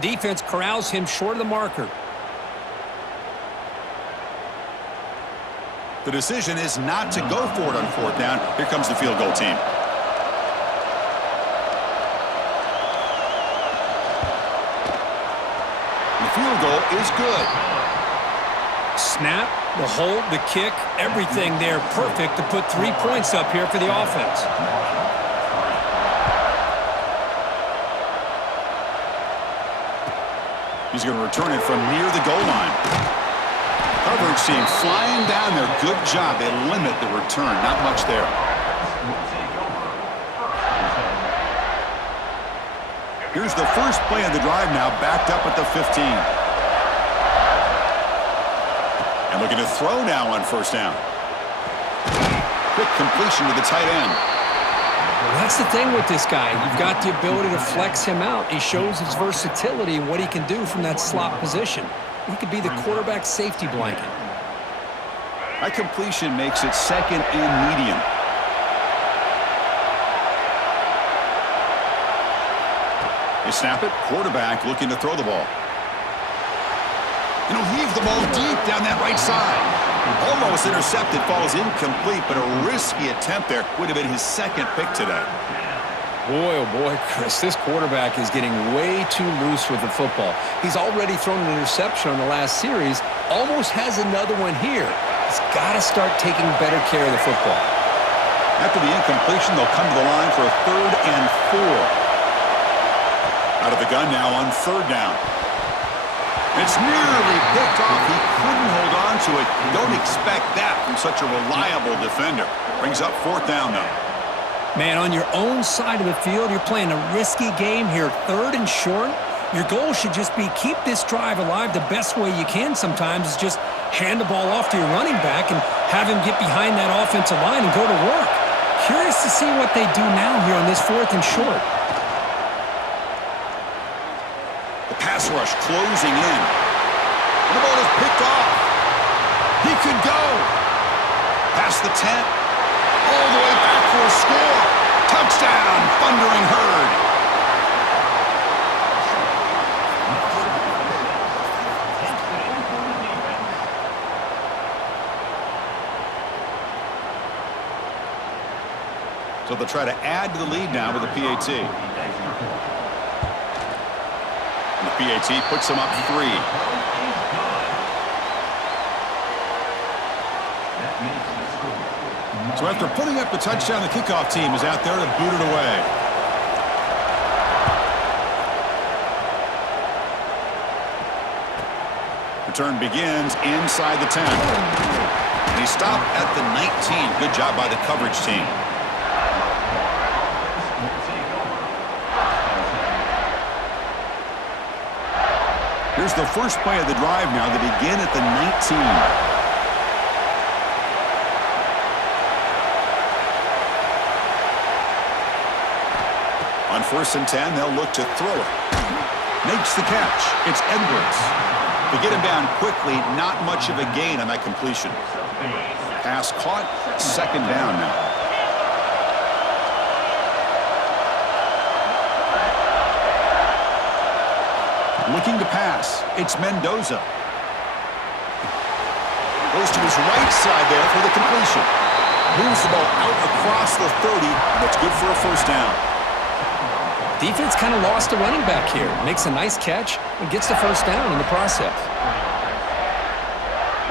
Defense corrals him short of the marker. The decision is not to go for it on fourth down. Here comes the field goal team. The field goal is good. Snap, the hold, the kick, everything there perfect to put 3 points up here for the offense. He's going to return it from near the goal line. Coverage team flying down there. Good job. They limit the return. Not much there. Here's the first play of the drive now, backed up at the 15. And looking to throw now on first down. Quick completion to the tight end. Well, that's the thing with this guy. You've got the ability to flex him out. He shows his versatility and what he can do from that slot position. He could be the quarterback's safety blanket. That completion makes it second and medium. They snap it. Quarterback looking to throw the ball. And he'll heave the ball deep down that right side. Almost intercepted, falls incomplete, but a risky attempt there. Would have been his second pick today. Boy, oh boy, Chris, this quarterback is getting way too loose with the football. He's already thrown an interception on the last series, almost has another one here. He's got to start taking better care of the football. After the incompletion, they'll come to the line for a 3rd and 4. Out of the gun now on 3rd down. It's nearly picked off. He couldn't hold on to it. Don't expect that from such a reliable defender. Brings up 4th down, though. Man, on your own side of the field, you're playing a risky game here, 3rd and short. Your goal should just be keep this drive alive the best way you can sometimes is just hand the ball off to your running back and have him get behind that offensive line and go to work. Curious to see what they do now here on this 4th and short. The pass rush closing in. And the ball is picked off. He could go. Past the 10. All the way back for a score. Touchdown, Thundering Herd. So they'll try to add to the lead now with a PAT. And the PAT puts them up 3. So after putting up the touchdown, the kickoff team is out there to boot it away. Return begins inside the 10. And he stopped at the 19. Good job by the coverage team. Here's the first play of the drive now. They begin at the 19. On 1st and 10, they'll look to throw it. Makes the catch. It's Edwards. To get him down quickly, not much of a gain on that completion. Pass caught, 2nd down now. Looking to pass. It's Mendoza. Goes to his right side there for the completion. Moves the ball out across the 30, and that's good for a 1st down. Defense kind of lost a running back here. Makes a nice catch and gets the 1st down in the process.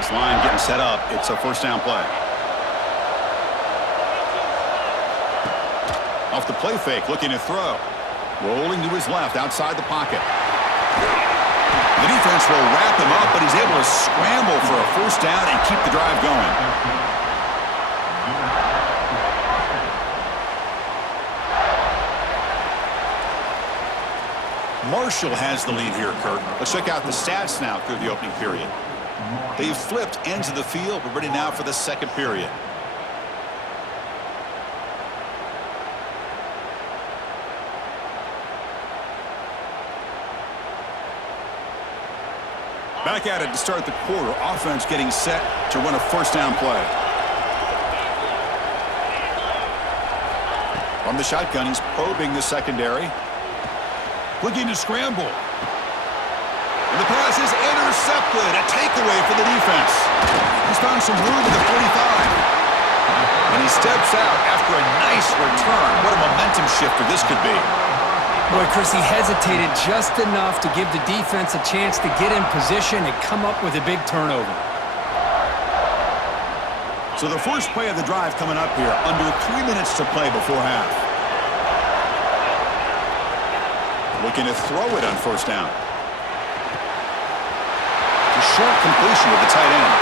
This line getting set up. It's a 1st down play. Off the play fake, looking to throw. Rolling to his left, outside the pocket. The defense will wrap him up, but he's able to scramble for a 1st down and keep the drive going. Marshall has the lead here, Kurt. Let's check out the stats now through the opening period. They've flipped ends of the field. We're ready now for the 2nd period. Back at it to start the quarter. Offense getting set to run a 1st down play. From the shotgun, he's probing the secondary. Looking to scramble. pass is intercepted. A takeaway for the defense. He's found some room at the 45. And he steps out after a nice return. What a momentum shifter this could be. Boy, Chris, he hesitated just enough to give the defense a chance to get in position and come up with a big turnover. So the first play of the drive coming up here. Under 3 minutes to play before half. Looking to throw it on first down. A short completion with the tight end.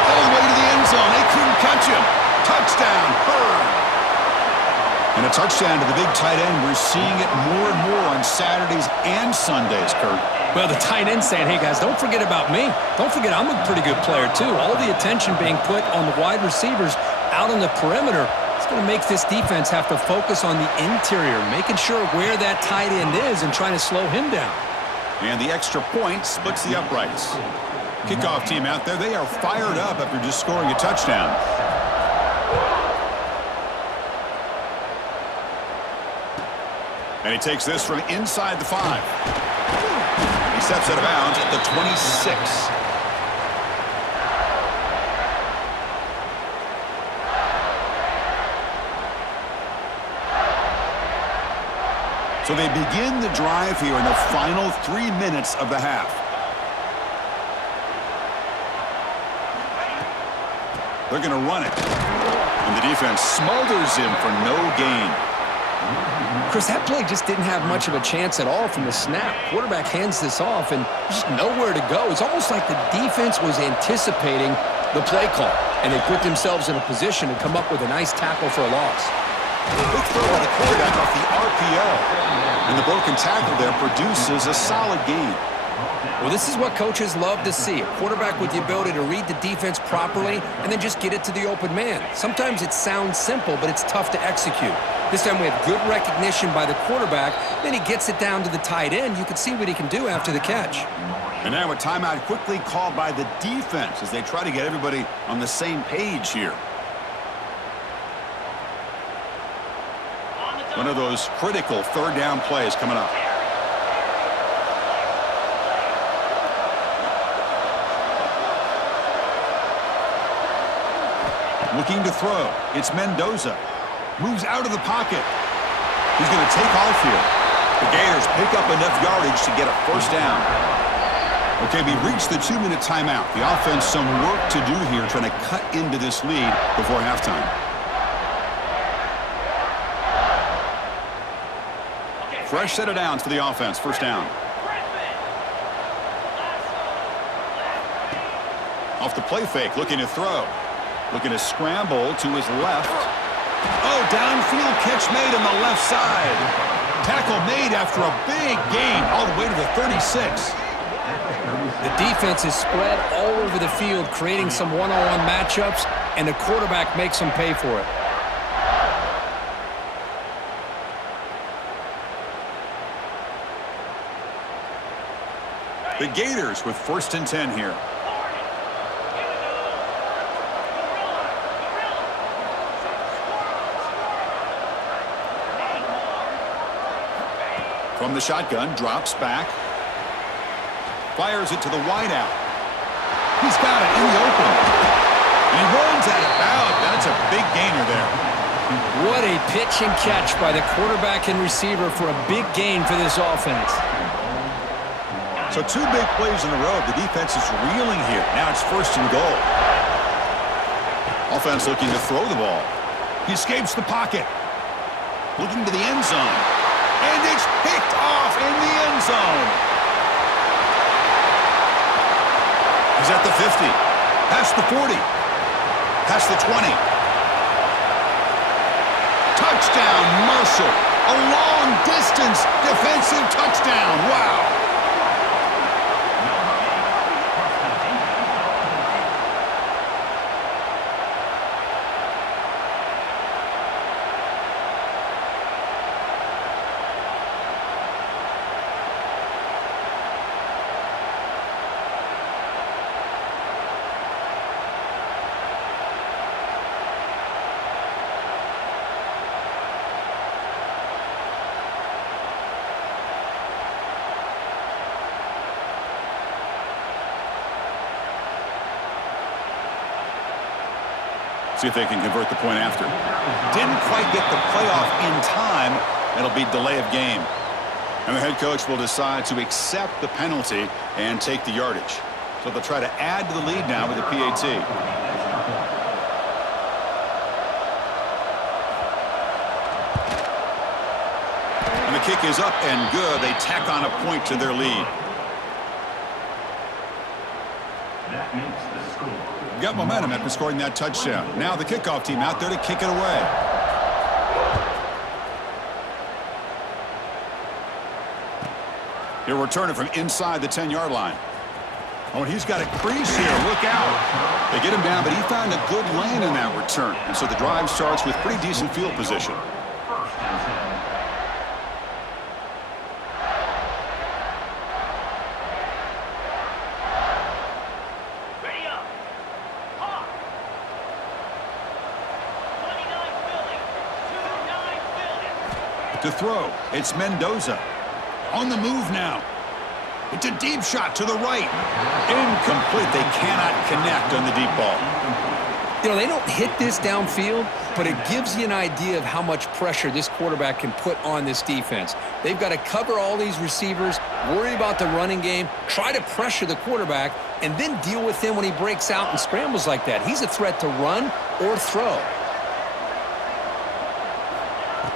All the way to the end zone. They couldn't catch him. Touchdown, Hurd. And a touchdown to the big tight end. We're seeing it more and more on Saturdays and Sundays, Kurt. Well, the tight end saying, hey, guys, don't forget about me. Don't forget I'm a pretty good player, too. All the attention being put on the wide receivers out on the perimeter. It's going to make this defense have to focus on the interior, making sure where that tight end is and trying to slow him down. And the extra point splits the uprights. Kickoff team out there, they are fired up after just scoring a touchdown. And he takes this from inside the 5. He steps out of bounds at the 26. So they begin the drive here in the final 3 minutes of the half. They're going to run it. And the defense smothers him for no gain. Chris, that play just didn't have much of a chance at all from the snap. Quarterback hands this off and just nowhere to go. It's almost like the defense was anticipating the play call, and they put themselves in a position to come up with a nice tackle for a loss. Big throw by the quarterback off the RPO. And the broken tackle there produces a solid gain. Well, this is what coaches love to see. A quarterback with the ability to read the defense properly and then just get it to the open man. Sometimes it sounds simple, but it's tough to execute. This time we have good recognition by the quarterback. Then he gets it down to the tight end. You can see what he can do after the catch. And now a timeout quickly called by the defense as they try to get everybody on the same page here. One of those critical third down plays coming up. Looking to throw. It's Mendoza. Moves out of the pocket. He's going to take off here. The Gators pick up enough yardage to get a first down. Okay, we reached the 2-minute timeout. The offense some work to do here trying to cut into this lead before halftime. Fresh set of downs for the offense. First down. Off the play fake, looking to throw. Looking to scramble to his left. Oh, downfield catch made on the left side. Tackle made after a big gain all the way to the 36. The defense is spread all over the field, creating some one-on-one matchups, and the quarterback makes them pay for it. The Gators with 1st and 10 here. From the shotgun, drops back. Fires it to the wideout. He's got it in the open. And he runs out of bounds. That's a big gainer there. What a pitch and catch by the quarterback and receiver for a big gain for this offense. So 2 big plays in a row. The defense is reeling here. Now it's 1st and goal. Offense looking to throw the ball. He escapes the pocket. Looking to the end zone. And it's picked off in the end zone. He's at the 50. Past the 40. Past the 20. Touchdown, Marshall. A long-distance defensive touchdown. Wow. See if they can convert the point after. Didn't quite get the playoff in time. It'll be delay of game. And the head coach will decide to accept the penalty and take the yardage. So they'll try to add to the lead now with the PAT. And the kick is up and good. They tack on a point to their lead. That makes the score. Got momentum after scoring that touchdown. Now the kickoff team out there to kick it away. He'll return it from inside the 10-yard line. Oh, and he's got a crease here. Look out. They get him down, but he found a good lane in that return. And so the drive starts with pretty decent field position. First and 10. To throw, it's Mendoza. On the move now. It's a deep shot to the right. Incomplete. They cannot connect on the deep ball. You know, they don't hit this downfield, but it gives you an idea of how much pressure this quarterback can put on this defense. They've got to cover all these receivers, worry about the running game, try to pressure the quarterback, and then deal with him when he breaks out and scrambles like that. He's a threat to run or throw.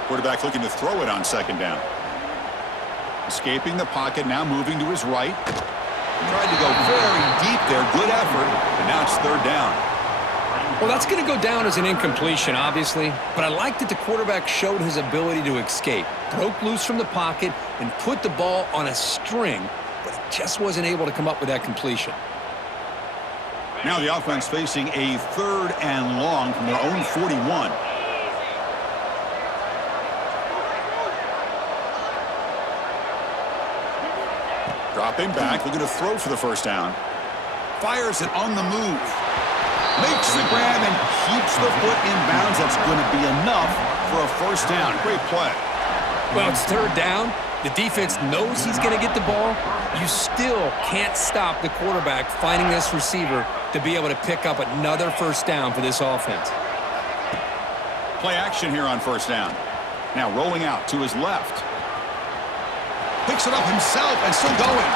Quarterback looking to throw it on second down. Escaping the pocket, now moving to his right. Tried to go very deep there. Good effort, and now it's third down. Well, that's going to go down as an incompletion, obviously, but I like that the quarterback showed his ability to escape, broke loose from the pocket, and put the ball on a string, but he just wasn't able to come up with that completion. Now the offense facing a third and long from their own 41. Dropping back, looking to throw for the first down. Fires it on the move. Makes the grab and keeps the foot in bounds. That's going to be enough for a first down. Great play. Well, it's third down. The defense knows he's going to get the ball. You still can't stop the quarterback finding this receiver to be able to pick up another first down for this offense. Play action here on first down. Now rolling out to his left. Picks it up himself and still going.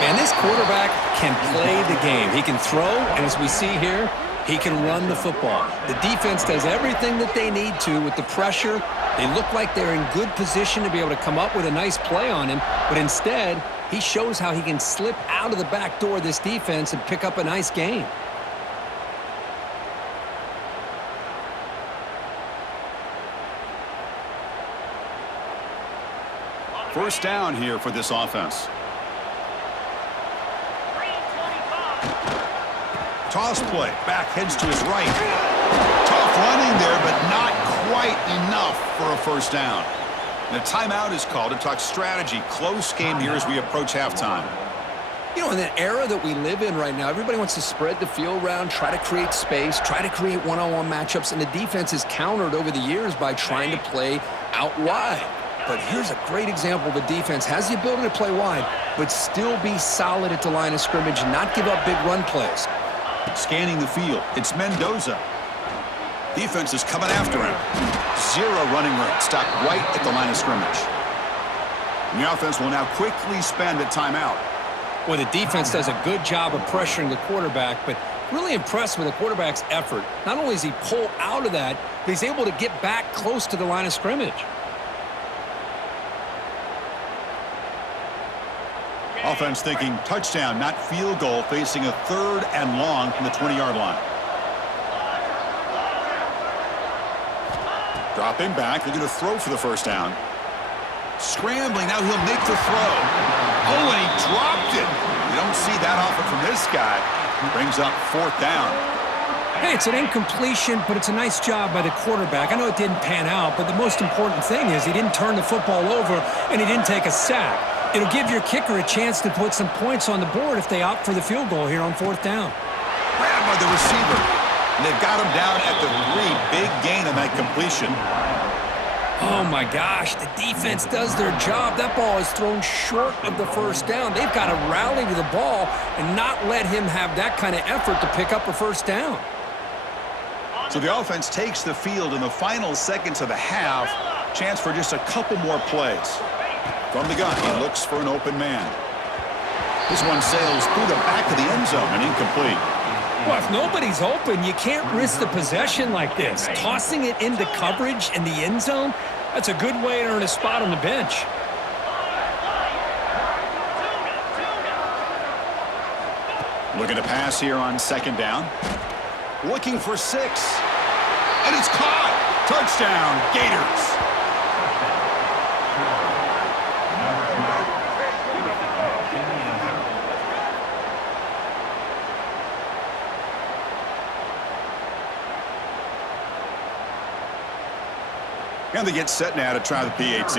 Man, this quarterback can play the game. He can throw, and as we see here, he can run the football. The defense does everything that they need to with the pressure. They look like they're in good position to be able to come up with a nice play on him, but instead, he shows how he can slip out of the back door of this defense and pick up a nice gain. First down here for this offense. Toss play. Back heads to his right. Tough running there, but not quite enough for a first down. And a timeout is called to talk strategy. Close game here as we approach halftime. You know, in the era that we live in right now, everybody wants to spread the field around, try to create space, try to create one-on-one matchups, and the defense is countered over the years by trying to play out wide. But here's a great example. The defense has the ability to play wide, but still be solid at the line of scrimmage and not give up big run plays. Scanning the field, it's Mendoza. Defense is coming after him. Zero running room, stopped right at the line of scrimmage. And the offense will now quickly spend a timeout. Well, the defense does a good job of pressuring the quarterback, but really impressed with the quarterback's effort. Not only does he pull out of that, but he's able to get back close to the line of scrimmage. Offense thinking touchdown, not field goal, facing a third and long from the 20-yard line. Dropping back, looking to throw for the first down. Scrambling, now he'll make the throw. Oh, and he dropped it. You don't see that often from this guy. Brings up fourth down. Hey, it's an incompletion, but it's a nice job by the quarterback. I know it didn't pan out, but the most important thing is he didn't turn the football over and he didn't take a sack. It'll give your kicker a chance to put some points on the board if they opt for the field goal here on fourth down. Grabbed by the receiver. And they've got him down at the 3. Big gain on that completion. Oh, my gosh. The defense does their job. That ball is thrown short of the first down. They've got to rally to the ball and not let him have that kind of effort to pick up a first down. So the offense takes the field in the final seconds of the half. Chance for just a couple more plays. From the gun, he looks for an open man. This one sails through the back of the end zone and incomplete. Well, if nobody's open, you can't risk the possession like this. Tossing it into coverage in the end zone, that's a good way to earn a spot on the bench. Looking to pass here on second down. Looking for 6. And it's caught. Touchdown, Gators. And they get set now to try the PAT.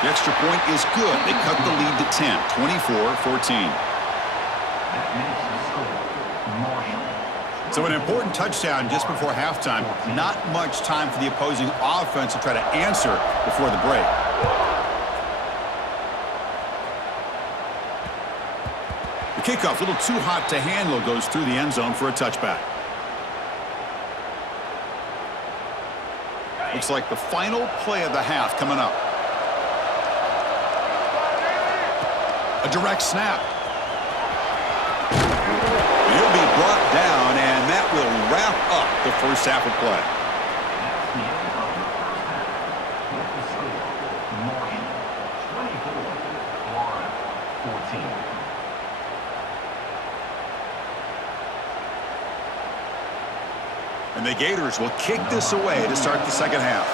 The extra point is good. They cut the lead to 10, 24-14. So an important touchdown just before halftime. Not much time for the opposing offense to try to answer before the break. The kickoff, a little too hot to handle, goes through the end zone for a touchback. Looks like the final play of the half coming up. A direct snap. He'll be brought down, and that will wrap up the first half of play. And the Gators will kick this away to start the second half.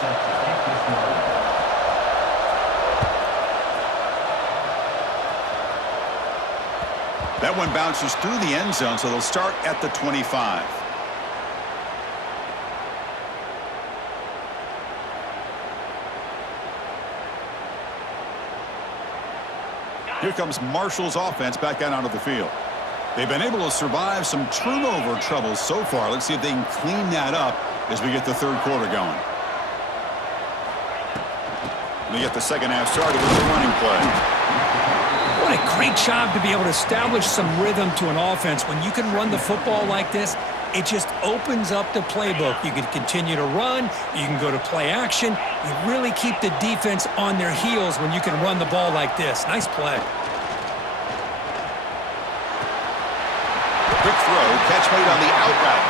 That one bounces through the end zone, so they'll start at the 25. Here comes Marshall's offense back out onto the field. They've been able to survive some turnover troubles so far. Let's see if they can clean that up as we get the third quarter going. We get the second half started with the running play. What a great job to be able to establish some rhythm to an offense. When you can run the football like this, it just opens up the playbook. You can continue to run. You can go to play action. You really keep the defense on their heels when you can run the ball like this. Nice play. Quick throw, catch made on the out route.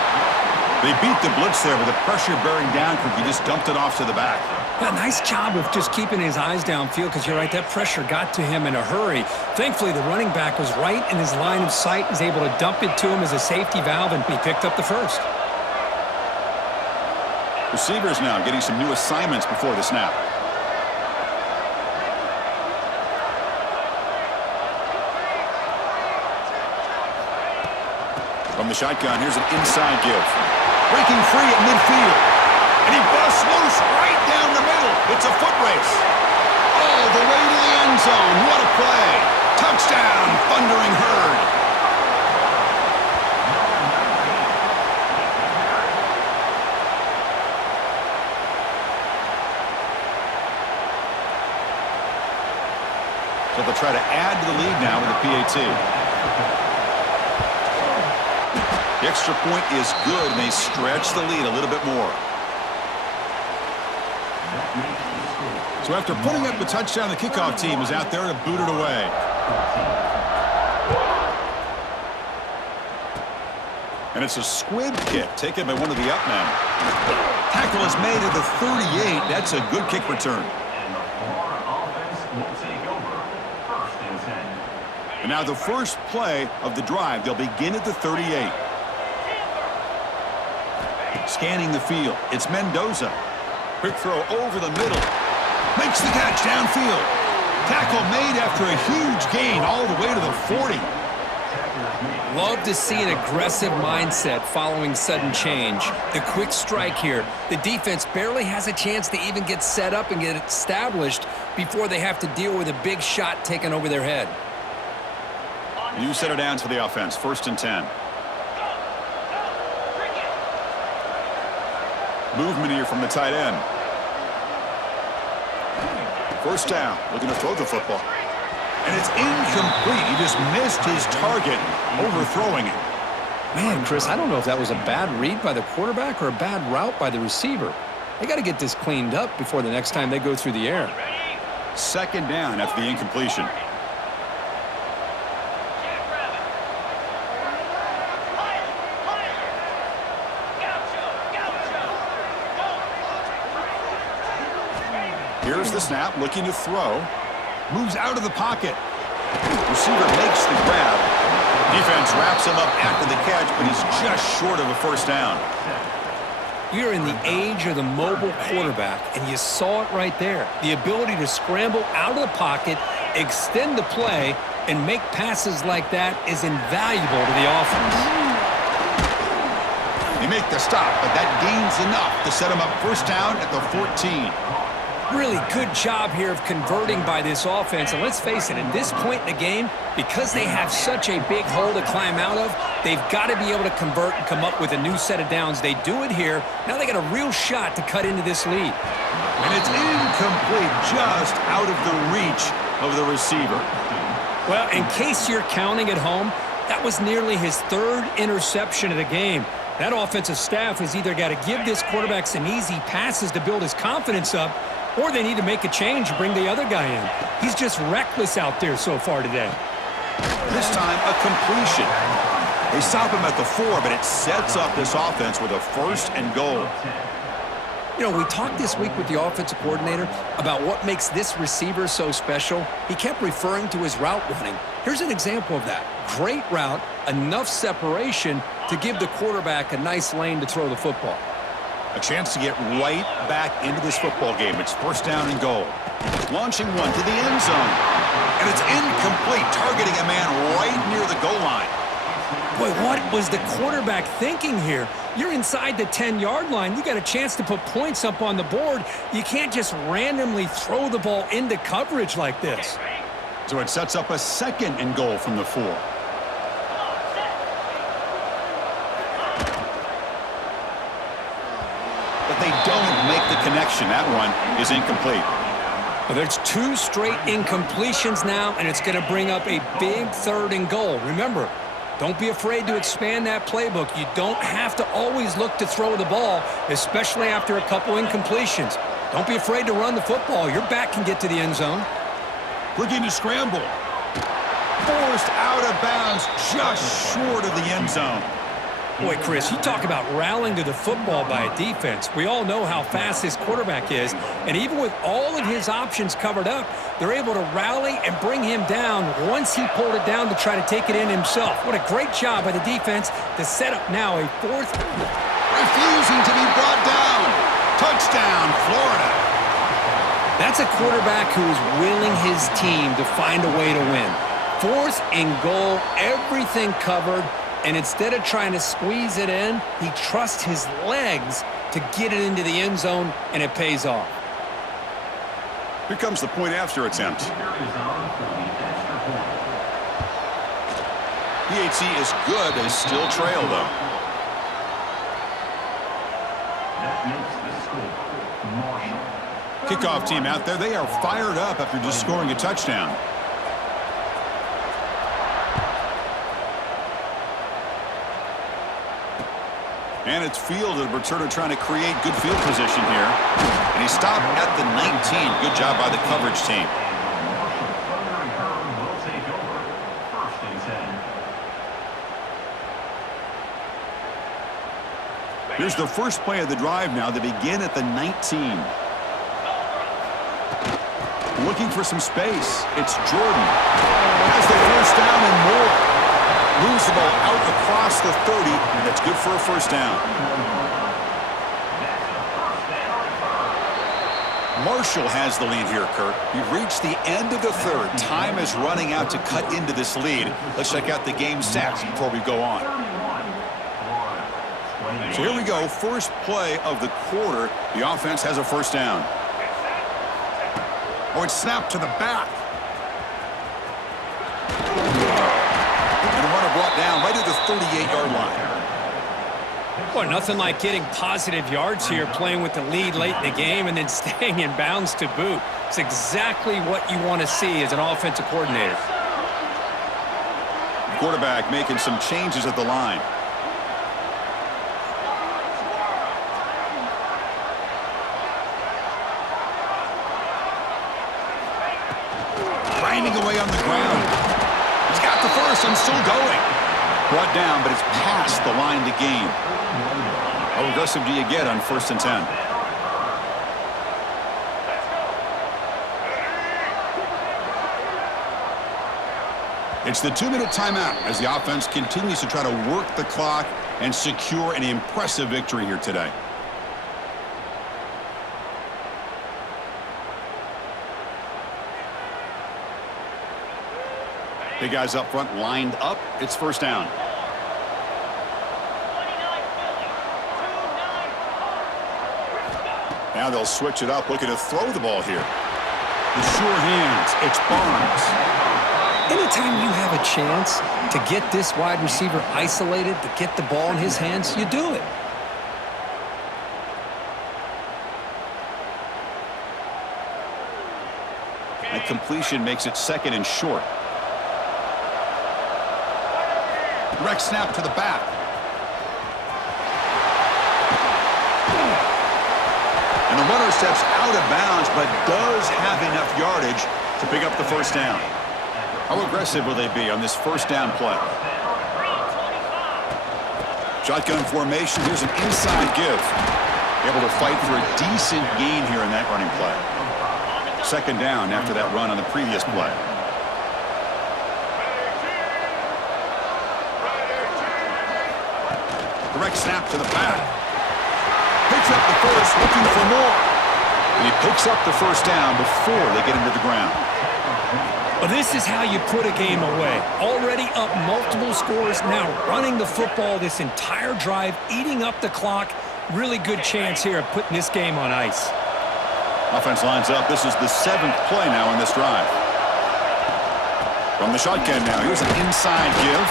They beat the blitz there with the pressure bearing down because he just dumped it off to the back. A nice job of just keeping his eyes downfield because you're right, that pressure got to him in a hurry. Thankfully, the running back was right in his line of sight, was able to dump it to him as a safety valve, and he picked up the first. Receivers now getting some new assignments before the snap. From the shotgun, here's an inside give. Breaking free at midfield. And he busts loose right down the middle. It's a foot race. All the way to the end zone. What a play. Touchdown, Thundering Herd. So they'll try to add to the lead now with the PAT. The extra point is good, and they stretch the lead a little bit more. So after putting up the touchdown, the kickoff team is out there to boot it away. And it's a squib kick taken by one of the up men. Tackle is made at the 38. That's a good kick return. And now the first play of the drive. They'll begin at the 38. Scanning the field. It's Mendoza. Quick throw over the middle. Makes the catch downfield. Tackle made after a huge gain all the way to the 40. Love to see an aggressive mindset following sudden change. The quick strike here. The defense barely has a chance to even get set up and get established before they have to deal with a big shot taken over their head. New set of downs for the offense. 1st and 10. Movement here from the tight end. First down, looking to throw the football. And it's incomplete. He just missed his target, overthrowing it. Man, Chris, I don't know if that was a bad read by the quarterback or a bad route by the receiver. They got to get this cleaned up before the next time they go through the air. Second down after the incompletion. Here's the snap, looking to throw. Moves out of the pocket. Receiver makes the grab. Defense wraps him up after the catch, but he's just short of a first down. We are in the age of the mobile quarterback, and you saw it right there. The ability to scramble out of the pocket, extend the play, and make passes like that is invaluable to the offense. They make the stop, but that gains enough to set him up first down at the 14. Really good job here of converting by this offense. And let's face it, at this point in the game, because they have such a big hole to climb out of, they've got to be able to convert and come up with a new set of downs. They do it here. Now they got a real shot to cut into this lead. And it's incomplete, just out of the reach of the receiver. Well, in case you're counting at home, that was nearly his third interception of the game. That offensive staff has either got to give this quarterback some easy passes to build his confidence up, or they need to make a change and bring the other guy in. He's just reckless out there so far today. This time, a completion. They stop him at the 4, but it sets up this offense with a first and goal. You know, we talked this week with the offensive coordinator about what makes this receiver so special. He kept referring to his route running. Here's an example of that. Great route, enough separation to give the quarterback a nice lane to throw the football. A chance to get right back into this football game. It's first down and goal. Launching one to the end zone. And it's incomplete, targeting a man right near the goal line. Boy, what was the quarterback thinking here? You're inside the 10-yard line. You got a chance to put points up on the board. You can't just randomly throw the ball into coverage like this. So it sets up a second and goal from the 4. But they don't make the connection. That one is incomplete. Well, there's 2 straight incompletions now, and it's going to bring up a big third and goal. Remember, don't be afraid to expand that playbook. You don't have to always look to throw the ball, especially after a couple incompletions. Don't be afraid to run the football. Your back can get to the end zone. Looking to scramble. Forced out of bounds, just short of the end zone. Boy, Chris, you talk about rallying to the football by a defense. We all know how fast this quarterback is, and even with all of his options covered up, they're able to rally and bring him down once he pulled it down to try to take it in himself. What a great job by the defense to set up now a fourth. Refusing to be brought down. Touchdown, Florida. That's a quarterback who is willing his team to find a way to win. Fourth and goal, everything covered. And instead of trying to squeeze it in, he trusts his legs to get it into the end zone, and it pays off. Here comes the point after attempt. PHC is good. They still trail, though. That makes the score. Marshall. Kickoff team out there. They are fired up after just scoring a touchdown. And it's fielded. Returner trying to create good field position here. And he stopped at the 19. Good job by the coverage team. Here's the first play of the drive now. They begin at the 19. Looking for some space. It's Jordan. Has the first down and more. Moves the ball out across the 30, and that's good for a first down. Marshall has the lead here, Kurt. We've reached the end of the third. Time is running out to cut into this lead. Let's check out the game stats before we go on. So here we go. First play of the quarter. The offense has a first down. Oh, it's snapped to the back. And a runner brought down right at the 38-yard line. Boy, nothing like getting positive yards here, playing with the lead late in the game and then staying in bounds to boot. It's exactly what you want to see as an offensive coordinator. Quarterback making some changes at the line. grinding away on the ground. He's got the first and still going. Brought down, but it's past the line to gain. How aggressive do you get on 1st and 10? It's the 2-minute timeout as the offense continues to try to work the clock and secure an impressive victory here today. Big guys up front lined up. It's 1st down. Now they'll switch it up, looking to throw the ball here. The sure hands. It's Barnes. Anytime you have a chance to get this wide receiver isolated, to get the ball in his hands, you do it. That completion makes it 2nd and short. Direct snap to the back. And the runner steps out of bounds, but does have enough yardage to pick up the 1st down. How aggressive will they be on this 1st down play? Shotgun formation. Here's an inside give. Able to fight for a decent gain here in that running play. 2nd down after that run on the previous play. Direct snap to the back. Picks up the first, looking for more. And he picks up the 1st down before they get him to the ground. Well, this is how you put a game away. Already up multiple scores, now running the football this entire drive, eating up the clock. Really good chance here of putting this game on ice. Offense lines up. This is the 7th play now in this drive. From the shotgun now, here's an inside give.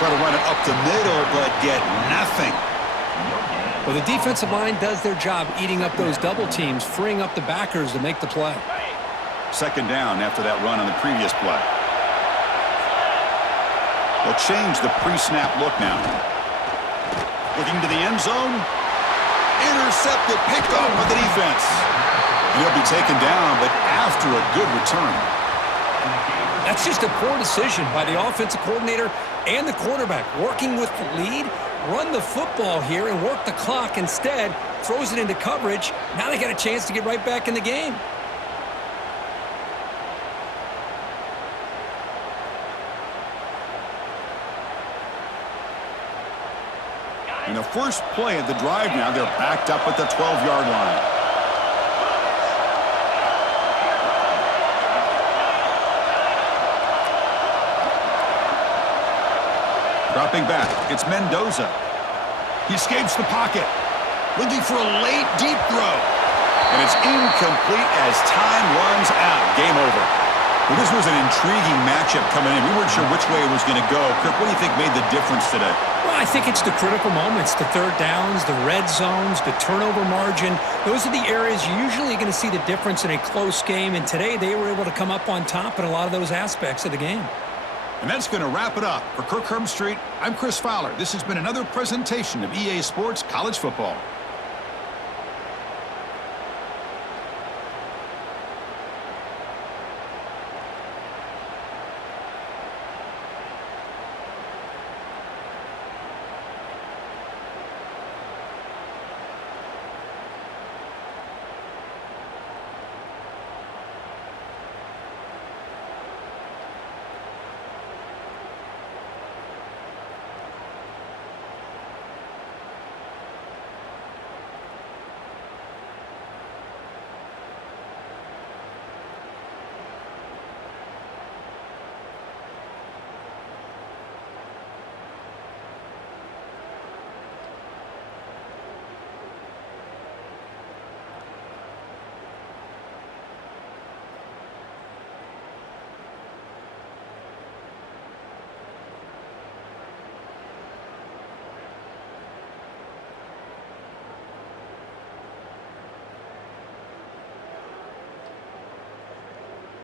Try to run it up the middle, but get nothing. Well, the defensive line does their job eating up those double teams, freeing up the backers to make the play. 2nd down after that run on the previous play. They'll change the pre-snap look now. Looking to the end zone. Intercepted, picked off by the defense. He'll be taken down, but after a good return. That's just a poor decision by the offensive coordinator and the quarterback. Working with the lead, run the football here and work the clock. Instead, throws it into coverage. Now they got a chance to get right back in the game. In the first play of the drive now, they're backed up at the 12-yard line. Dropping back, it's Mendoza. He escapes the pocket, looking for a late, deep throw. And it's incomplete as time runs out. Game over. Well, this was an intriguing matchup coming in. We weren't sure which way it was going to go. Kirk, what do you think made the difference today? Well, I think it's the critical moments, the 3rd downs, the red zones, the turnover margin. Those are the areas you're usually going to see the difference in a close game. And today they were able to come up on top in a lot of those aspects of the game. And that's going to wrap it up. For Kirk Herbstreit, I'm Chris Fowler. This has been another presentation of EA Sports College Football.